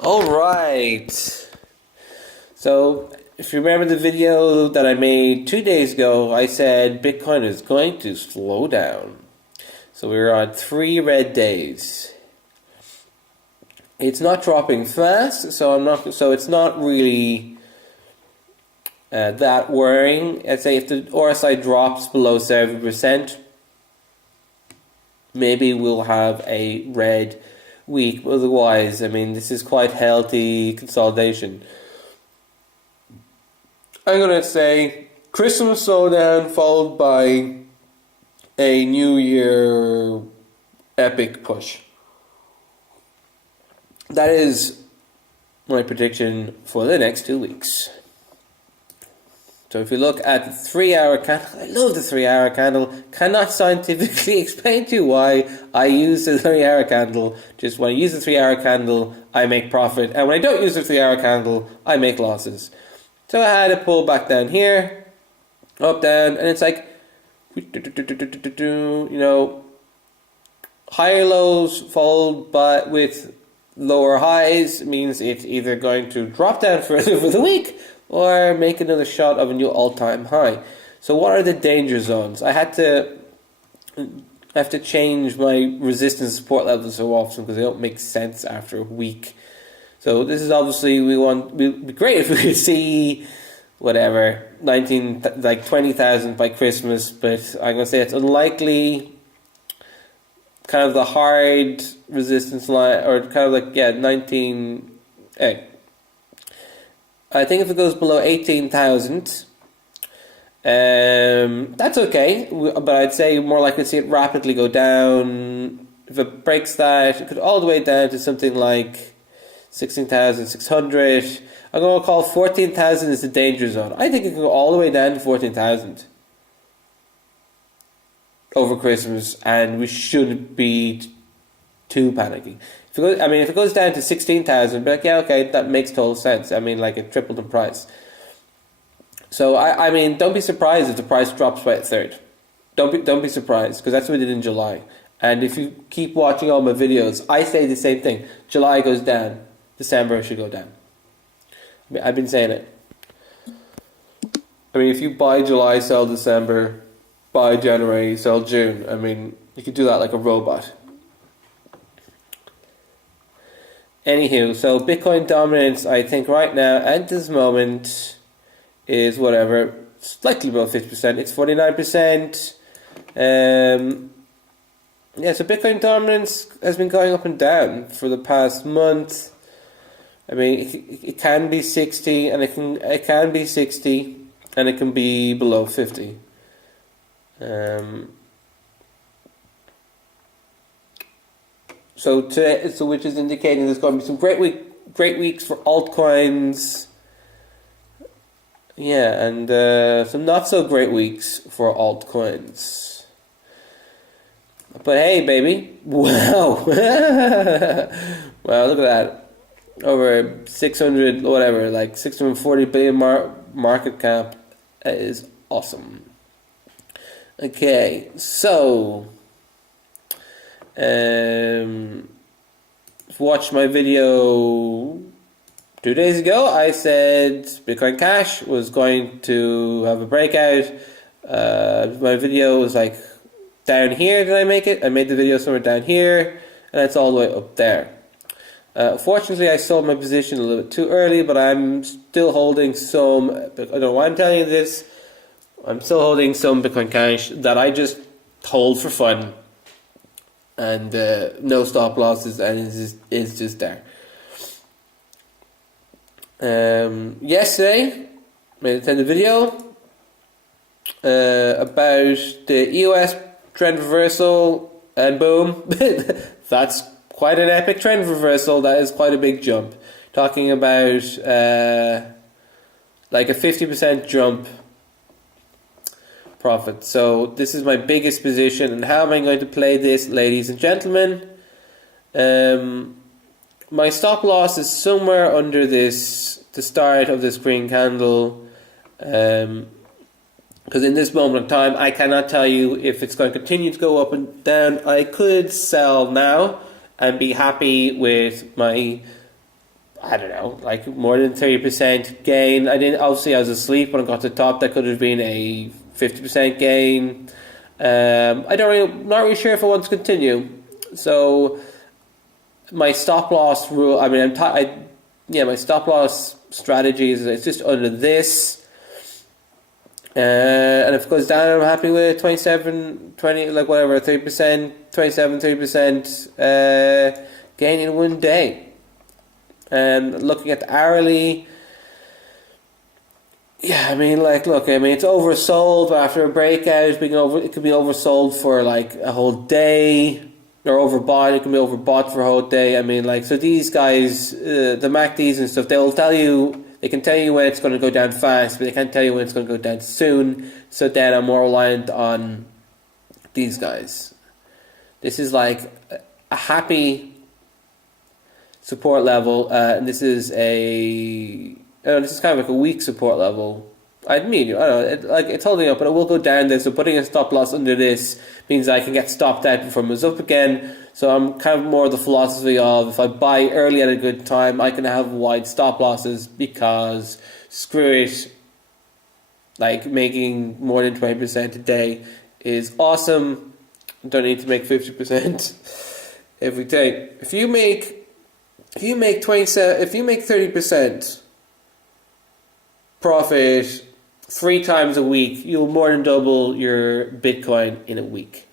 Alright, so if you remember the video that I made 2 days ago, I said Bitcoin is going to slow down. So we're on 3 red days. It's not dropping fast, so it's not really that worrying. I'd say if the RSI drops below 7%, maybe we'll have a red week. Otherwise, I mean, this is quite healthy consolidation. I'm going to say Christmas slowdown followed by a New Year epic push. That is my prediction for the next 2 weeks. So if you look at the 3-hour candle, I love the 3-hour candle. Cannot scientifically explain to you why I use the 3-hour candle. Just when I use the 3-hour candle, I make profit. And when I don't use the 3-hour candle, I make losses. So I had a pull back down here, up, down, and it's like, you know, higher lows followed by with lower highs means it's either going to drop down further for the week or make another shot of a new all-time high. So what are the danger zones? I have to change my resistance support levels so often because they don't make sense after a week. So this is obviously it'd be great if we could see whatever 20,000 by Christmas, but I'm gonna say it's unlikely. Kind of the hard resistance line, or kind of like 19. I think if it goes below 18,000, that's okay. But I'd say more likely to see it rapidly go down. If it breaks that, it could all the way down to something like 16,600. I'm going to call 14,000 as the danger zone. I think it can go all the way down to 14,000 over Christmas, and we shouldn't be too panicky. If it goes down to 16,000, but yeah, okay, that makes total sense. I mean, like it tripled in price. So I mean, don't be surprised if the price drops by a third. Don't be surprised, because that's what we did in July. And if you keep watching all my videos, I say the same thing. July goes down, December should go down. I mean, I've been saying it. I mean, if you buy July, sell December, buy January, sell June. I mean, you could do that like a robot. Anywho, so Bitcoin dominance, I think right now, at this moment, is whatever, slightly below 50%. It's 49%. Yeah, so Bitcoin dominance has been going up and down for the past month. I mean, it can be 60, and it can be 60, and it can be below 50. So which is indicating there's going to be some great weeks for altcoins. Yeah, and some not so great weeks for altcoins. But hey, baby, wow, wow, look at that. Over 600, whatever, like 640 billion market cap. That is awesome. Okay, so watch my video 2 days ago. I said Bitcoin Cash was going to have a breakout. My video was like down here. Did I make it? I made the video somewhere down here, and it's all the way up there. Fortunately, I sold my position a little bit too early, but I'm still holding some. I don't know why I'm telling you this. I'm still holding some Bitcoin Cash that I just hold for fun, and no stop losses, and it's just there. Yesterday, made a video about the EOS trend reversal, and boom, that's quite an epic trend reversal. That is quite a big jump. Talking about like a 50% jump profit. So this is my biggest position, and how am I going to play this, ladies and gentlemen? My stop loss is somewhere under the start of this green candle, because in this moment of time I cannot tell you if it's going to continue to go up and down. I could sell now and be happy with my I don't know, like more than 30% gain. I was asleep when I got to the top. That could have been a 50% gain. Not really sure if I want to continue. So my stop loss rule. I mean, my stop loss strategy is it's just under this. And if it goes down, I'm happy with 27, 20, like whatever, 30%, 27, 30% gain in one day. And looking at the hourly, yeah, I mean, like, look, I mean, it's oversold after a breakout. It could be oversold for like a whole day, or overbought. It can be overbought for a whole day. I mean, like, so these guys, the MACDs and stuff, they can tell you when it's going to go down fast, but they can't tell you when it's going to go down soon. So then I'm more reliant on these guys. This is like a happy support level, and this is this is kind of like a weak support level. I don't know, it's holding up, but it will go down there. So putting a stop loss under this means I can get stopped out before it moves up again. So I'm kind of more of the philosophy of if I buy early at a good time, I can have wide stop losses because screw it. Like making more than 20% a day is awesome. Don't need to make 50% every day. If you make 30% profit 3 times a week, you'll more than double your Bitcoin in a week.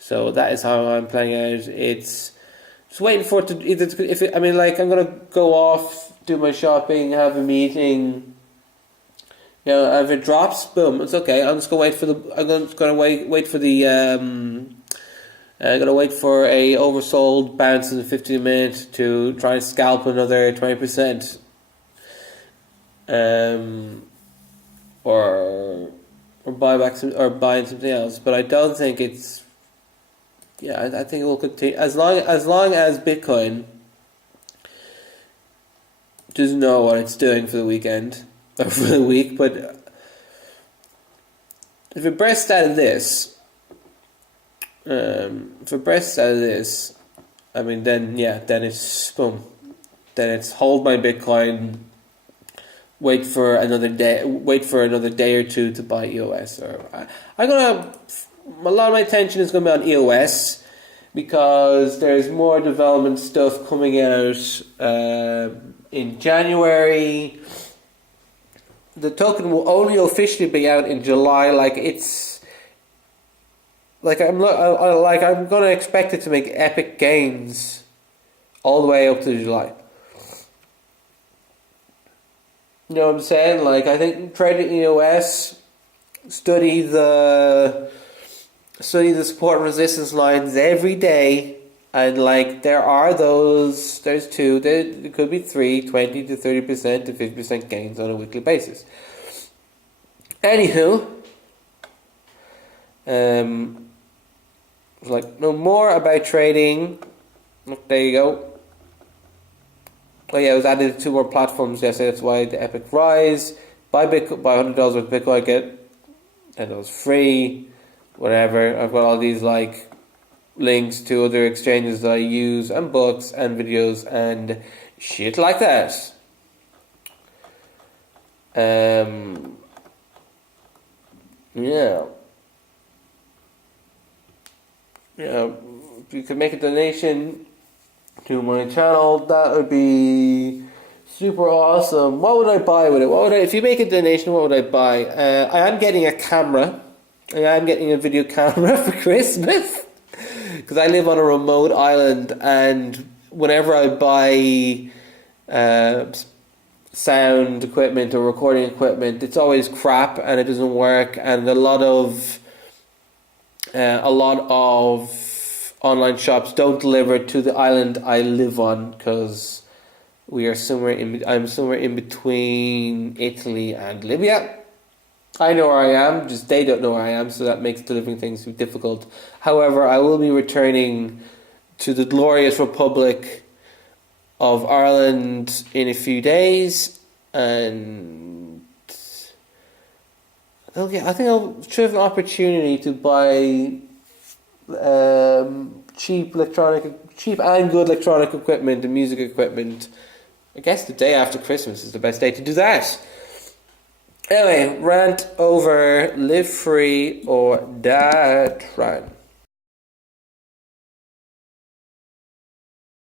So that is how I'm planning out. It's just waiting for it to I'm gonna go off, do my shopping, have a meeting. You know, if it drops, boom, it's okay. I'm just gonna wait for the. I'm gonna wait for the. I'm gonna wait for a oversold bounce in the 15 minutes to try and scalp another 20%. Or buy in something else. But I don't think it's. Yeah, I think it will continue as long as Bitcoin doesn't know what it's doing for the weekend or for the week. But if it breasts out of this. I mean, then it's boom. Then it's hold my Bitcoin, wait for another day or two to buy EOS. A lot of my attention is going to be on EOS because there's more development stuff coming out in January. The token will only officially be out in July. I'm going to expect it to make epic gains all the way up to July. You know what I'm saying? Like, I think trade in EOS, study the support and resistance lines every day, and like there could be 20 to 30% to 50% gains on a weekly basis. Anywho, know more about trading. There you go. Oh yeah, I was added to 2 more platforms yesterday. That's why the epic rise. Buy $100 worth of Bitcoin, get $10 free. Whatever. I've got all these like links to other exchanges that I use, and books and videos and shit like that. Yeah. Yeah, if you could make a donation to my channel, that would be super awesome. What would I buy with it? If you make a donation, what would I buy? I am getting a camera. I am getting a video camera for Christmas because I live on a remote island, and whenever I buy sound equipment or recording equipment, it's always crap and it doesn't work, and a lot of online shops don't deliver to the island I live on because I'm somewhere in between Italy and Libya. I know where I am, just they don't know where I am, so that makes delivering things difficult. However, I will be returning to the glorious Republic of Ireland in a few days, and I think I'll have an opportunity to buy cheap and good electronic equipment and music equipment I guess the day after Christmas is the best day to do that. Anyway, rant over, live free or die trying.